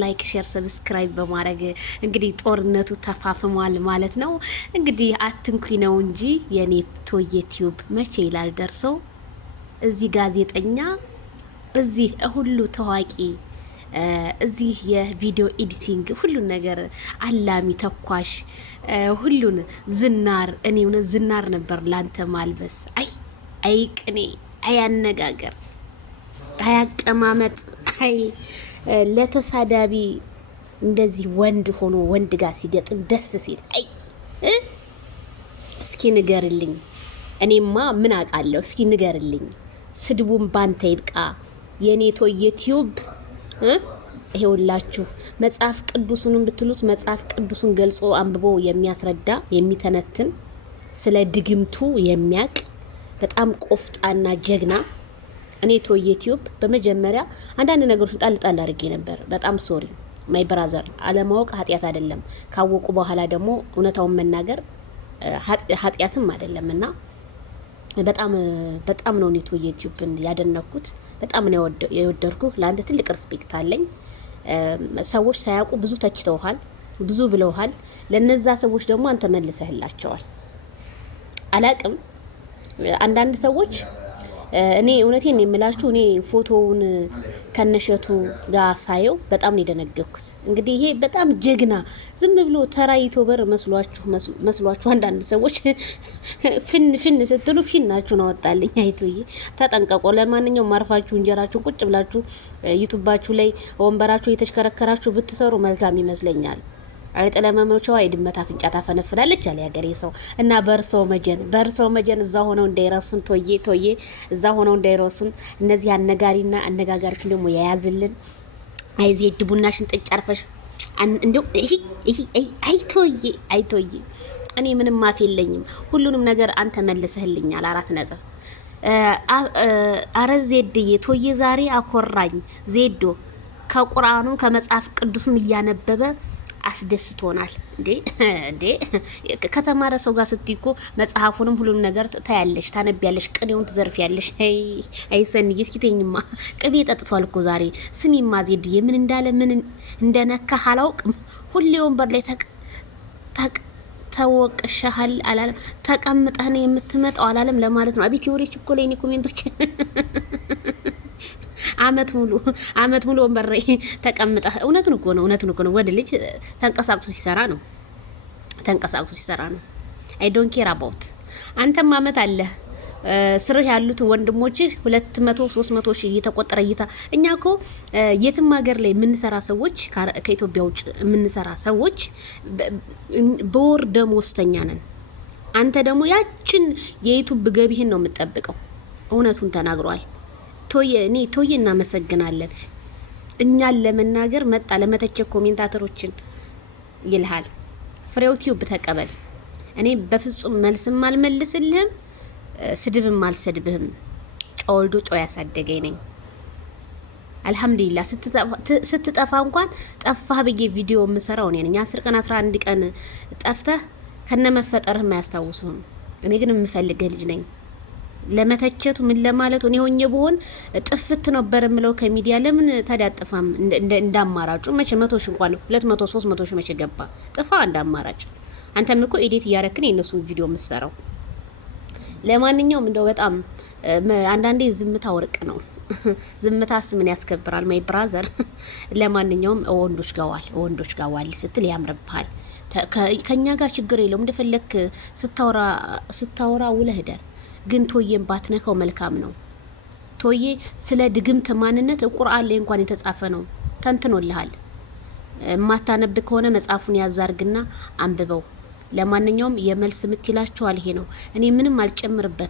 ላይክ ሼር ሰብስክራይብ በማድረግ እንግዲህ ጦርነቱ ተፋፍሟል ማለት ነው። እንግዲህ አትንኩ ነው እንጂ የኔ ቶዬ ቲዩብ መቼ ይላል ደርሰው እዚህ ጋዜጠኛ እዚህ ሁሉ ታዋቂ እዚህ የቪዲዮ ኤዲቲንግ ሁሉን ነገር አላሚ ተኳሽ ሁሉን ዝናር እኔ ሆነ ዝናር ነበር ላንተ ማልበስ አይ ቅኔ አይ አነጋገር አይ አቀማመጥ አይ ለተሳዳቢ እንደዚህ ወንድ ሆኖ ወንድ ጋር ሲገጥም ደስ ሲል አይ እስኪ ንገርልኝ። እኔማ ምን አውቃለሁ? እስኪ ንገርልኝ። ስድቡን ባንተ ይብቃ የኔቶ ዩቲዩብ ይሄውላችሁ መጽሐፍ ቅዱሱንም ብትሉት መጽሐፍ ቅዱሱን ገልጾ አንብቦ የሚያስረዳ የሚተነትን ስለ ድግምቱ የሚያቅ በጣም ቆፍጣና ጀግና እኔ ቶ ዩቲዩብ በመጀመሪያ አንዳንድ ነገሮች ጣል አድርጌ ነበር። በጣም ሶሪ ማይ ብራዘር። አለማወቅ ኃጢያት አይደለም፣ ካወቁ በኋላ ደግሞ እውነታውን መናገር ኃጢያትም አይደለምና በጣም ነው ኔቶ ዩቲዩብን ያደነኩት። በጣም ነው የወደድኩ። ለአንተ ትልቅ ሪስፔክት አለኝ። ሰዎች ሳያውቁ ብዙ ተችተውሃል፣ ብዙ ብለውሃል። ለነዛ ሰዎች ደግሞ አንተ መልሰህላቸዋል። አላቅም አንዳንድ ሰዎች እኔ እውነቴን የምላችሁ እኔ ፎቶውን ከነሸቱ ጋር ሳየው በጣም ነው የደነገኩት። እንግዲህ ይሄ በጣም ጀግና ዝም ብሎ ተራ ዩቲዩበር መስሏችሁ አንዳንድ ሰዎች ፍን ስትሉ ፊናችሁ ነው ወጣልኝ። አይቶዬ ተጠንቀቁ። ለማንኛውም ማርፋችሁ እንጀራችሁን ቁጭ ብላችሁ ዩቲዩባችሁ ላይ ወንበራችሁ የተሽከረከራችሁ ብትሰሩ መልካም ይመስለኛል። አይጥ ለመሞቻው አይድመት አፍንጫ ታፈነፍላለች አለ ያገሬ ሰው። እና በርሶ መጀን እዛ ሆነው እንዳይረሱን ቶዬ እዛ ሆነው እንዳይረሱን። እነዚህ አነጋሪና አነጋጋሪዎችን ደግሞ ያያዝልን። አይዜድ ቡናሽን ጥጭ አርፈሽ እንደው አይቶዬ እኔ ምንም ማፍ የለኝም። ሁሉንም ነገር አንተ መልሰህልኛል። 4 ነጥብ። አረ ዜድዬ ቶዬ ዛሬ አኮራኝ። ዜዶ ከቁርአኑ ከመጽሐፍ ቅዱስም እያነበበ አስደስቶናል። እንዴ ከተማረ ሰው ጋር ስትይኮ መጽሐፉንም ሁሉንም ነገር ታያለሽ፣ ታነቢያለሽ፣ ቅኔውን ትዘርፊያለሽ። አይሰንዬ እስኪ ተኝማ ቅቤ ጠጥቷል እኮ ዛሬ። ስሚማ ዜድዬ ምን እንዳለ ምን እንደነካ አላውቅም። ሁሌ ወንበር ላይ ተወቅሻል አላለም፣ ተቀምጠህ ነው የምትመጣው አላለም ለማለት ነው። አቤት የወሬ ችኮላ የኔ ኮሜንቶች አመት ሙሉ ወንበር ላይ ተቀምጠህ እውነቱን እኮ ነው። ወደ ልጅ ተንቀሳቅሶ ሲሰራ ነው። አይ ዶንት ኬር አባውት አንተም አመት አለ ስርህ ያሉት ወንድሞችህ 200 300 ሺህ እየተቆጠረ እይታ። እኛ እኮ የትም ሀገር ላይ የምንሰራ ሰዎች ከኢትዮጵያ ውጭ የምንሰራ ሰዎች በወር ደሞዝተኛ ነን። አንተ ደግሞ ያችን የዩቲዩብ ገቢህን ነው የምትጠብቀው። እውነቱን ተናግሯል። ቶዬ እናመሰግናለን። እኛን ለመናገር መጣ ለመተቸክ ኮሜንታተሮችን ይልሃል። ፍሬው ቲዩብ ተቀበል። እኔ በፍጹም መልስም አልመልስልህም፣ ስድብም አልሰድብህም። ጨወልዶ ጨው ያሳደገኝ ነኝ። አልহামዱሊላህ ስትጠፋ እንኳን ጠፋህ ብዬ ቪዲዮ የምሰራው እኔ ነኝ። 10 ቀን 11 ቀን ጠፍተህ ከነመፈጠርህ ማያስታውሱም። እኔ ግን የምፈልግህ ልጅ ነኝ። ለመተቸቱ ምን ለማለት ነው ሆኜ በሆን ጥፍት ነበር የምለው ከሚዲያ። ለምን ታዲያ አጥፋም? እንዳማራጩ መቼ 100 ሺህ እንኳን 200 300 ሺህ መቼ ገባ? ጥፋ እንዳማራጭ። አንተም እኮ ኤዲት እያረክን የነሱ ቪዲዮ የምትሰራው። ለማንኛውም እንደው በጣም አንዳንዴ ዝምታ ወርቅ ነው። ዝምታስ ምን ያስከብራል ማይ ብራዘር። ለማንኛውም ወንዶች ጋር ዋል ስትል ያምርብሃል። ከኛ ጋር ችግር የለውም። እንደፈለክ ስታወራ ውለህ ሄደር። ግን ቶዬን ባትነካው መልካም ነው። ቶዬ ስለ ድግምት ማንነት ቁርአን ላይ እንኳን የተጻፈ ነው፣ ተንትኖልሃል። ማታነብ ከሆነ መጽሐፉን ያዛርግና አንብበው። ለማንኛውም የመልስ ምት ይላችኋል። ይሄ ነው። እኔ ምንም አልጨምርበት።